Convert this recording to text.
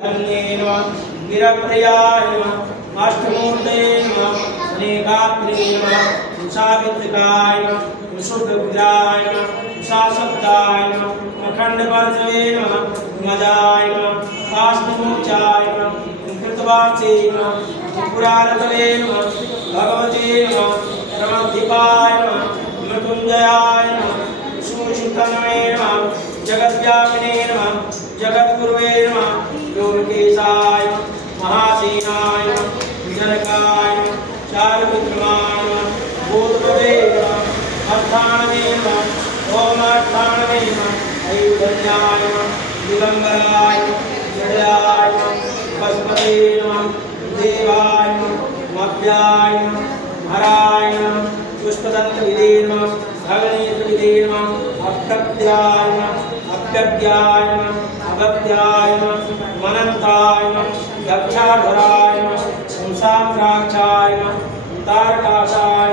धन्ये नमः वीरप्रियाय नमः अष्टमूर्ते नमः अनेकाग्रे नमः उषाविद्रिकाय नमः विशुद्धविग्रहाय नमः उषाशब्दाय नमः अखण्डवर्षवे नमः मदाय नमः काष्ठमोक्षाय नमः कृतवासे नमः पुरारतवे नमः भगवते नमः रमदीपाय नमः मृत्युंजयाय नमः सुषुप्तनवे नमः जगद्व्यापिने नमः जगद्गुरुवे नमः योगकेशाय महासेनाय विजनकाय चारुविक्रमाय भूतभवे अर्थाणवे ओमार्थाणवे ऐधन्याय दिगंबराय जड़याय पशुपते देवाय मभ्याय हराय पुष्पदंतविदे भगनेत्रविदे अप्रत्याय अप्यज्ञाय अगत्याय मनंताय दक्षाधराय संसाम्राक्षाय तारकाशाय